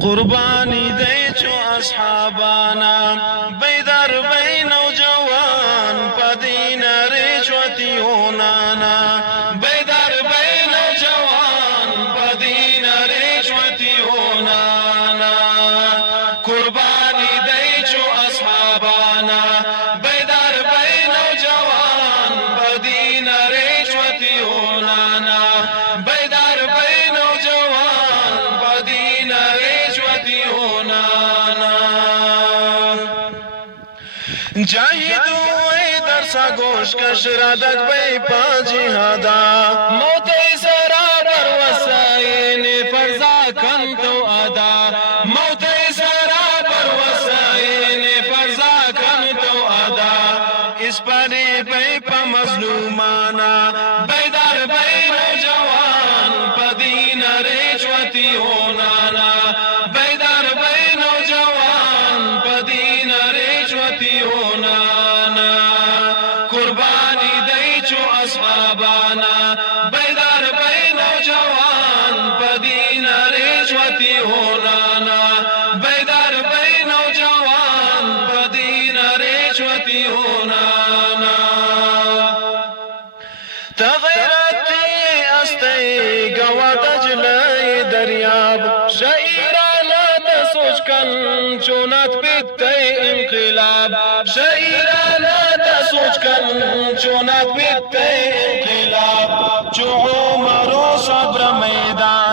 قربانی دی چو اصحابانا بیدار بی نوجوان پدین رشوتی هونانا بیدار بی نوجوان پدین رشوتی هونانا قربانی دی چو اصحابانا بیدار بی نوجوان پدین رشوتی هونانا بیدار بی نوجوان پدین رشوتی هونانا جاہدو ای درسا گوش کش رادک بی پا جہادا موت سرا بر وسائن فرزا کن تو ادا موت سرا بر وسائن فرزا کن تو ادا اس پری بی پا مظلومانا بیدار بی نوجوان پدین رشوتی ہونانا بیدار بی نوجوان پدین رشوتی ہونانا قربانی دی چو اصحابانا بیدار بی نوجوان پدین رشوتی ہونانا بیدار بی نوجوان پدین رشوتی ہونانا تغیرتی استی گوا دجلئی دریاب شعیرانا سوچ کن چونت بیتی انقلاب شعیرانا سوچ کن چونت بیتی انقلاب چو عمر و صبر میدان